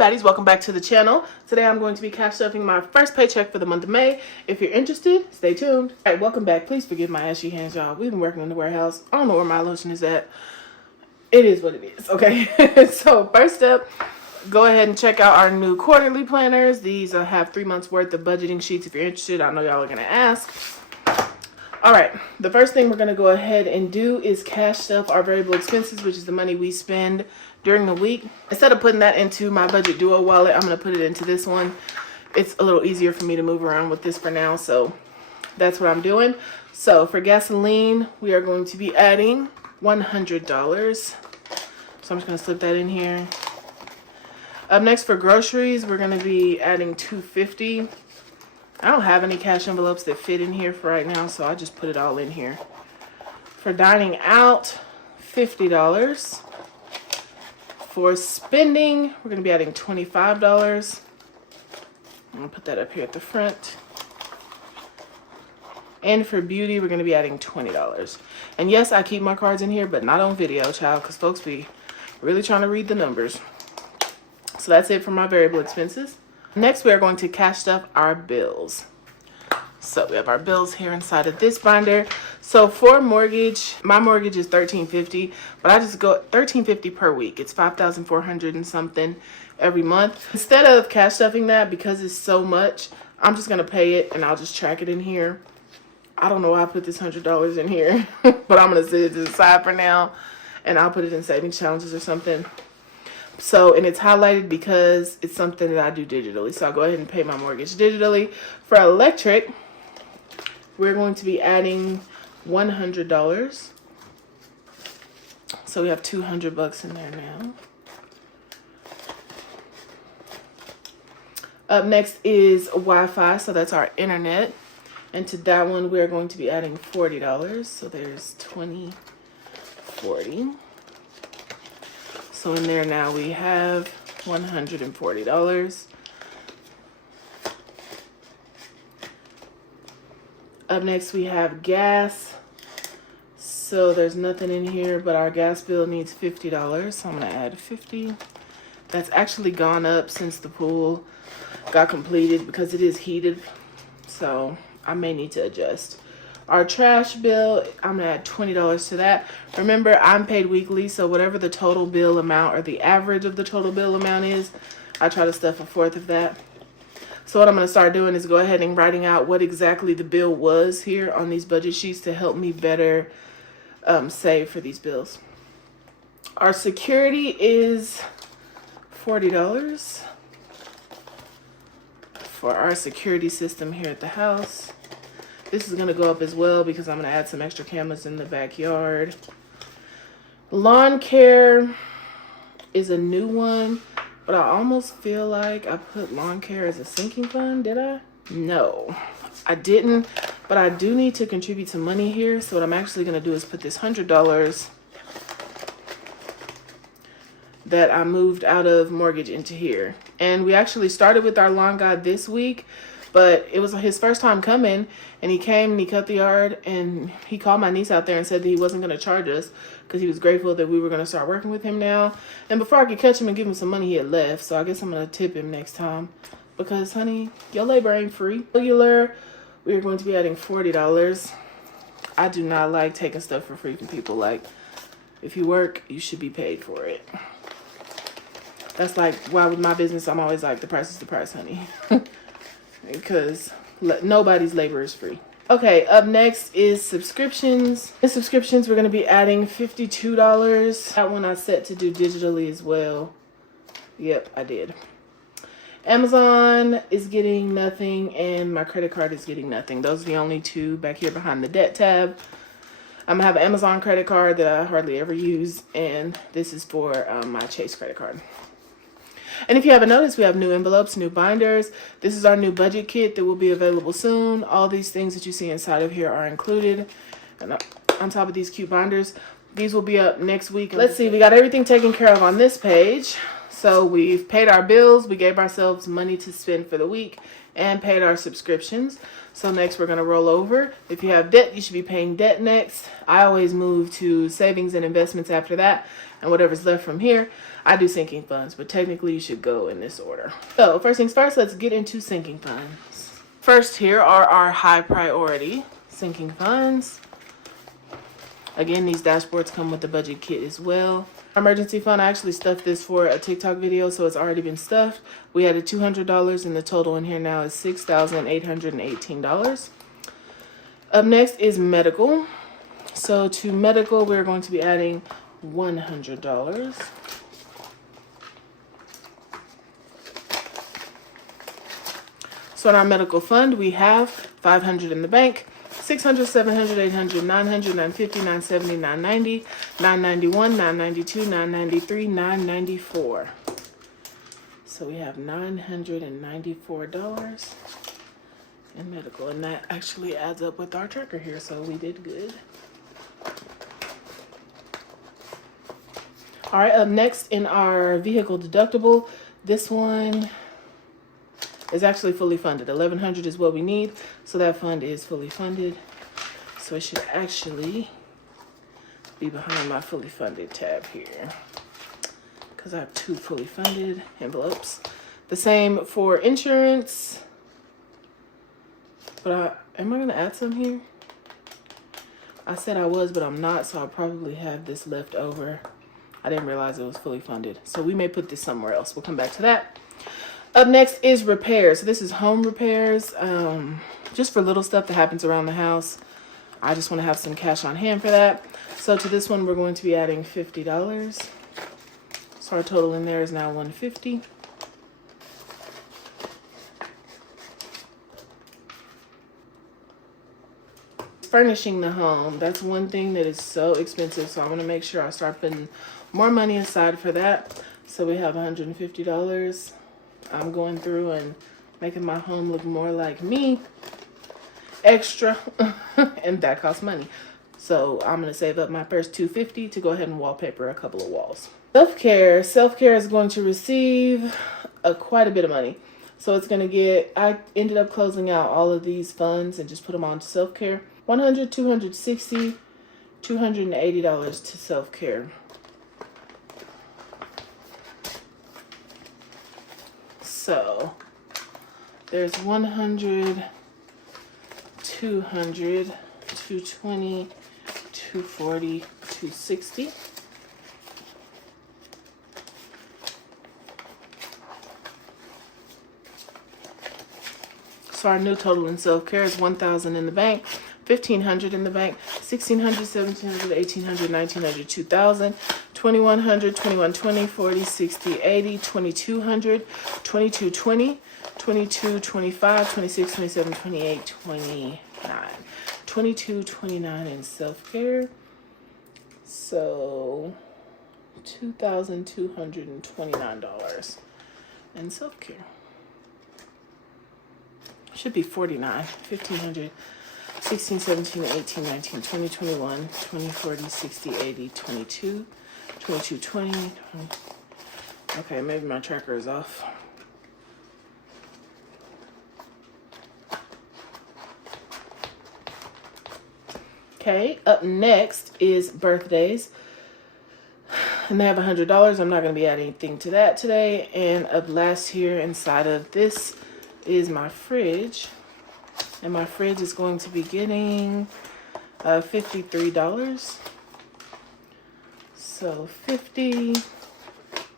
Baddies, welcome back to the channel. Today I'm going to be cash stuffing my first paycheck for the month of May. If you're interested, stay tuned. All right, welcome back. Please forgive my ashy hands, y'all. We've been working in the warehouse. I don't know where my lotion is at. It is what it is, okay? So first up, go ahead and check out our new quarterly planners. These have 3 months worth of budgeting sheets if you're interested. I know y'all are gonna ask. All right, the first thing we're gonna go ahead and do is cash stuff our variable expenses, which is the money we spend during the week. Instead of putting that into my Budget Duo wallet, I'm gonna put it into this one. It's a little easier for me to move around with this for now, so that's what I'm doing. So for gasoline, we are going to be adding $100. So I'm just gonna slip that in here. Up next for groceries, we're gonna be adding $250. I don't have any cash envelopes that fit in here for right now, so I just put it all in here. For dining out, $50. For spending, we're gonna be adding $25. I'm gonna put that up here at the front. And for beauty, we're gonna be adding $20. And yes, I keep my cards in here, but not on video, child, because folks be really trying to read the numbers. So that's it for my variable expenses. Next, we are going to cash stuff our bills. So we have our bills here inside of this binder. So for mortgage, my mortgage is $1,350, but I just go $1,350 per week. It's $5,400 and something every month. Instead of cash stuffing that, because it's so much, I'm just gonna pay it and I'll just track it in here. I don't know why I put this $100 in here, but I'm gonna set it to the side for now, and I'll put it in savings challenges or something. So, and it's highlighted because it's something that I do digitally. So I'll go ahead and pay my mortgage digitally. For electric, we're going to be adding $100. So we have $200 in there now. Up next is Wi-Fi. So that's our internet. And to that one, we're going to be adding $40. So there's 20, 40. So in there now we have $140. Up next we have gas. So there's nothing in here, but our gas bill needs $50. So I'm gonna add 50. That's actually gone up since the pool got completed because it is heated. So I may need to adjust. Our trash bill, I'm gonna add $20 to that. Remember, I'm paid weekly, so whatever the total bill amount or the average of the total bill amount is, I try to stuff a fourth of that. So what I'm gonna start doing is go ahead and writing out what exactly the bill was here on these budget sheets to help me better save for these bills. Our security is $40 for our security system here at the house. This is gonna go up as well because I'm gonna add some extra cameras in the backyard. Lawn care is a new one, but I almost feel like I put lawn care as a sinking fund, did I? No, I didn't, but I do need to contribute some money here. So what I'm actually gonna do is put this $100 that I moved out of mortgage into here. And we actually started with our lawn guy this week, but it was his first time coming, and he came and he cut the yard, and he called my niece out there and said that he wasn't going to charge us because he was grateful that we were going to start working with him now. And before I could catch him and give him some money, he had left. So I guess I'm going to tip him next time because, honey, your labor ain't free. Regular, we are going to be adding $40. I do not like taking stuff for free from people. Like, if you work, you should be paid for it. That's like why with my business, I'm always like, the price is the price, honey. Because nobody's labor is free. Okay, up next is subscriptions. In subscriptions, we're going to be adding $52. That one I set to do digitally as well. Yep, I did. Amazon is getting nothing, and my credit card is getting nothing. Those are the only two back here behind the debt tab. I'm going to have an Amazon credit card that I hardly ever use, and this is for my Chase credit card. And if you haven't noticed, we have new envelopes, new binders. This is our new budget kit that will be available soon. All these things that you see inside of here are included. And on top of these cute binders, these will be up next week. Let's see, we got everything taken care of on this page. So we've paid our bills, we gave ourselves money to spend for the week, and paid our subscriptions. So next we're gonna roll over. If you have debt, you should be paying debt next. I always move to savings and investments after that, and whatever's left from here, I do sinking funds, but technically you should go in this order. So first things first, let's get into sinking funds. First, here are our high priority sinking funds. Again, these dashboards come with the budget kit as well. Emergency fund, I actually stuffed this for a TikTok video, so it's already been stuffed. We added $200, and the total in here now is $6,818. Up next is medical. So to medical, we're going to be adding $100. So in our medical fund, we have $500 in the bank, $600, $700, $800, $900, $950, $970, $990, $991, $992, $993, $994. So we have $994 in medical, and that actually adds up with our tracker here, so we did good. All right, up next in our vehicle deductible, this one is actually fully funded. $1,100 is what we need, so that fund is fully funded. So it should actually be behind my fully funded tab here, because I have 2 fully funded envelopes. The same for insurance, but am I gonna add some here? I said I was, but I'm not, so I'll probably have this left over. I didn't realize it was fully funded, so we may put this somewhere else. We'll come back to that. Up next is repairs. So this is home repairs, just for little stuff that happens around the house. I just want to have some cash on hand for that. So to this one, we're going to be adding $50. So our total in there is now $150. Furnishing the home, that's one thing that is so expensive, so I'm going to make sure I start putting more money aside for that. So we have $150. I'm going through and making my home look more like me, extra, and that costs money. So I'm going to save up my first $250 to go ahead and wallpaper a couple of walls. Self-care is going to receive quite a bit of money. So it's going to get, I ended up closing out all of these funds and just put them on to self-care. $100, $260, $280 to self-care. So there's 100, 200, 220, 240, 260. So our new total in self-care is $1,000 in the bank, $1,500 in the bank, $1,600, $1,700, $1,800, $1,900, $2,000, $2,100, $2,120, $40, $60, $80, $2,200, $2,220, $2,225, $26, $27, $28, $29, $2,229 in self-care. So $2,229 in self-care. Should be 49, 1,500, 16, 17, 18, 19, 20, 21, 20, 40, 60, 80, 22, 22, 20. Okay, maybe my tracker is off. Okay, up next is birthdays. And they have $100. I'm not going to be adding anything to that today. And up last here inside of this is my fridge. And my fridge is going to be getting $53. So 50,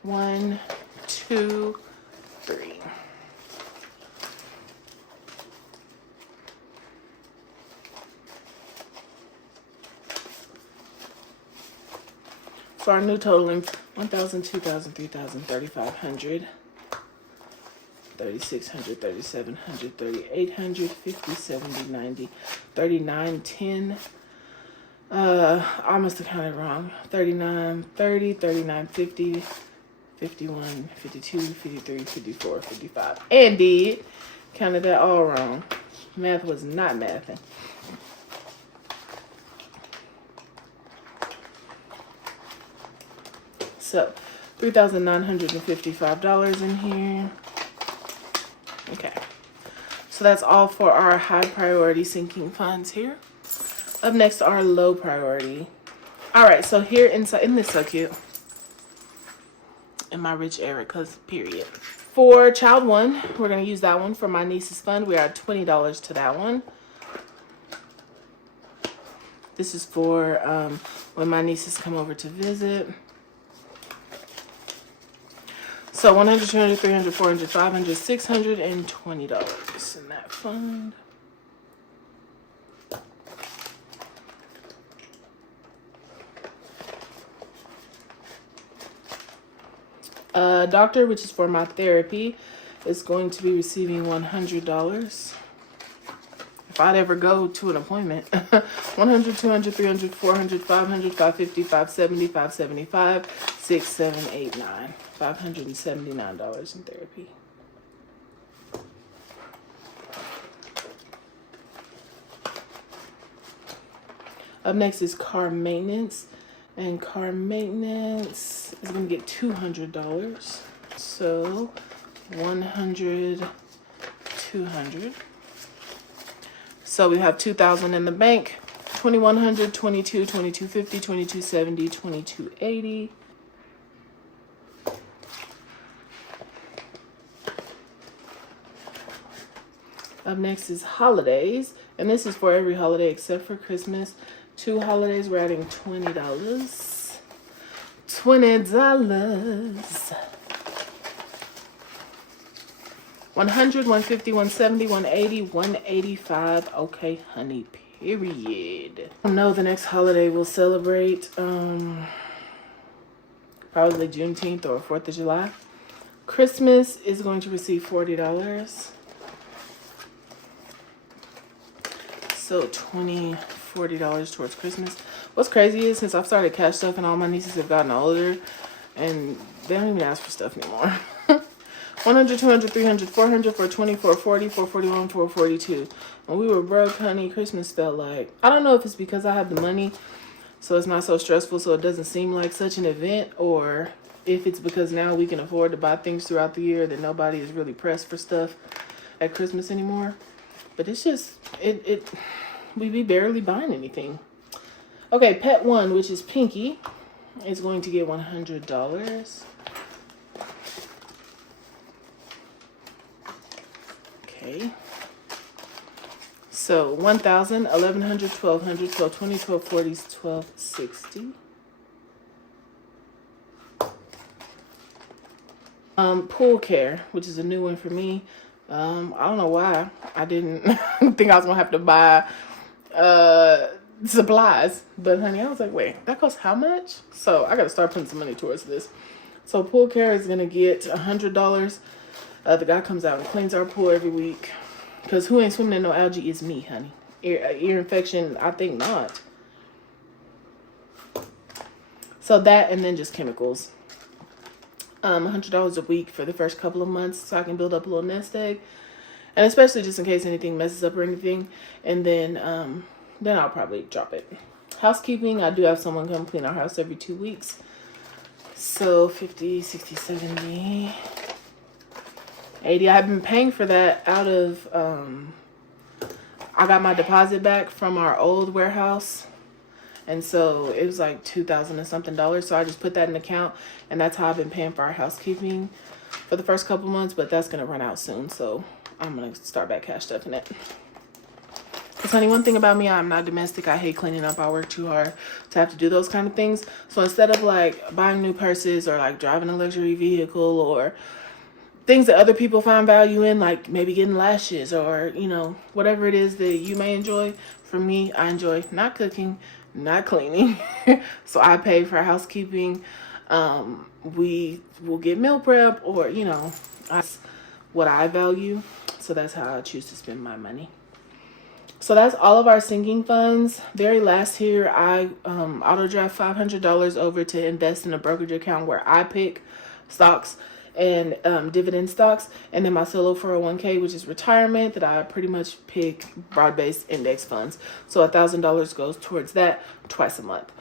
1, 2, 3. So our new total in 1,000, 2,000, 3,000, 3,500. 3,600, 3,700, 3,800, 50, 70, 90, 39, 10. I must have counted wrong. 39, 30, 39, 50, 51, 52, 53, 54, 55. And did. Counted that all wrong. Math was not mathing. So $3,955 in here. Okay, so that's all for our high priority sinking funds here. Up next are low priority. All right, so here inside, isn't this so cute? and my rich Erica's, period. For child one, we're going to use that one for my niece's fund. We are at $20 to that one. This is for when my nieces come over to visit. So $100, $200, $300, $400, $500, $620 in that fund. Doctor, which is for my therapy, is going to be receiving $100. If I'd ever go to an appointment. 100, 200, 300, 400, 500, 550, 570, 575, 6, 7, 8, 9. $579 in therapy. Up next is car maintenance. And car maintenance is going to get $200. So 100, 200. So we have $2,000 in the bank. 2,100, 22, 2250, 2270, 2280. Up next is holidays, and this is for every holiday except for Christmas. 2 holidays, we're adding $20. $20. 100, 150, 170, 180, 185. Okay, honey, period. I don't know the next holiday we'll celebrate. Probably Juneteenth or 4th of July. Christmas is going to receive $40. So $40 towards Christmas. What's crazy is since I've started cash stuff and all my nieces have gotten older and they don't even ask for stuff anymore. 100, 200, 300, 400, 420, 440, 441, 442. When we were broke, honey, Christmas felt like, I don't know if it's because I have the money so it's not so stressful so it doesn't seem like such an event, or if it's because now we can afford to buy things throughout the year that nobody is really pressed for stuff at Christmas anymore. But it's just, we be barely buying anything. Okay, pet one, which is Pinky, is going to get $100. Okay. So 1,000, 1,100, 1,200, 1,220, 1,240, 1,260. Pool care, which is a new one for me. I don't know why I didn't think I was gonna have to buy supplies, but honey, I was like, wait, that costs how much? So I gotta start putting some money towards this. So pool care is gonna get $100. The guy comes out and cleans our pool every week, because who ain't swimming in no algae is me, honey. Ear infection, I think not. So that, and then just chemicals. $100 a week for the first couple of months so I can build up a little nest egg, and especially just in case anything messes up or anything, and then I'll probably drop it. Housekeeping, I do have someone come clean our house every 2 weeks, so 50, 60, 70, 80. I've been paying for that out of I got my deposit back from our old warehouse. And so it was like $2,000 and something. So I just put that in the account, and that's how I've been paying for our housekeeping for the first couple months. But that's gonna run out soon, so I'm gonna start back cash stuffing it. Because honey, one thing about me, I'm not domestic. I hate cleaning up. I work too hard to have to do those kind of things. So instead of like buying new purses or like driving a luxury vehicle or things that other people find value in, like maybe getting lashes or, you know, whatever it is that you may enjoy, for me, I enjoy not cooking, not cleaning. So I pay for housekeeping. We will get meal prep, or, you know, that's what I value. So that's how I choose to spend my money. So that's all of our sinking funds. Very last here, I auto draft $500 over to invest in a brokerage account where I pick stocks and dividend stocks, and then my solo 401k, which is retirement, that I pretty much pick broad-based index funds. So $1,000 goes towards that twice a month.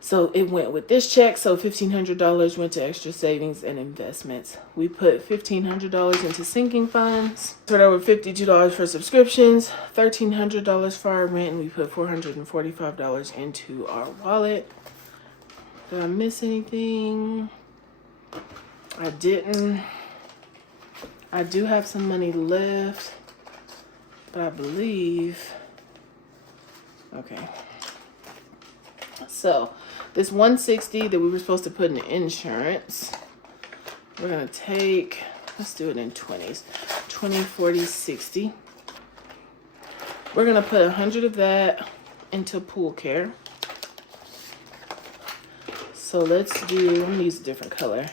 So it went with this check. So $1,500 went to extra savings and investments. We put $1,500 into sinking funds. Turned over $52 for subscriptions, $1,300 for our rent, and we put $445 into our wallet. Did I miss anything? I do have some money left, but I believe, okay. So this 160 that we were supposed to put in insurance, we're gonna take, let's do it in 20s, 20, 40, 60. We're gonna put 100 of that into pool care. So let's do, I'm gonna use a different color.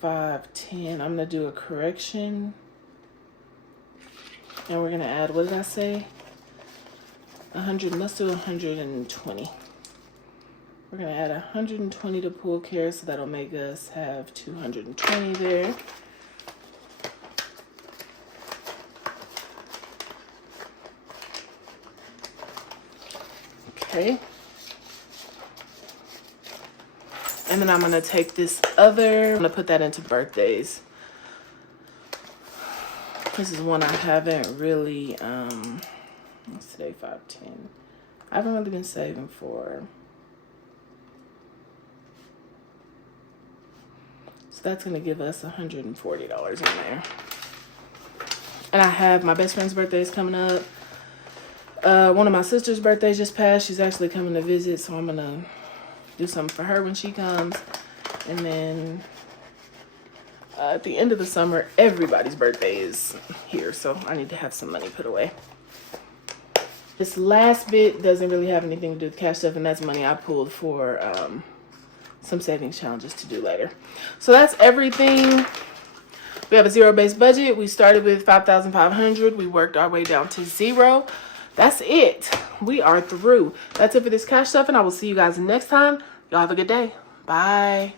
5, 10, I'm gonna do a correction. And we're gonna add, what did I say? 100, let's do 120. We're gonna add 120 to pool care, so that'll make us have 220 there. Okay. And then I'm gonna take this other, I'm gonna put that into birthdays. This is one I haven't really, what's today, 5/10. I haven't really been saving for. So that's gonna give us $140 in there. And I have my best friend's birthday is coming up. One of my sister's birthdays just passed. She's actually coming to visit, so I'm gonna do something for her when she comes. And then at the end of the summer, everybody's birthday is here, so I need to have some money put away. This last bit doesn't really have anything to do with cash stuff, and that's money I pulled for some savings challenges to do later. So that's everything. We have a zero-based budget. We started with $5,500. We worked our way down to zero. That's it. We are through. That's it for this cash stuff, and I will see you guys next time. Y'all have a good day. Bye.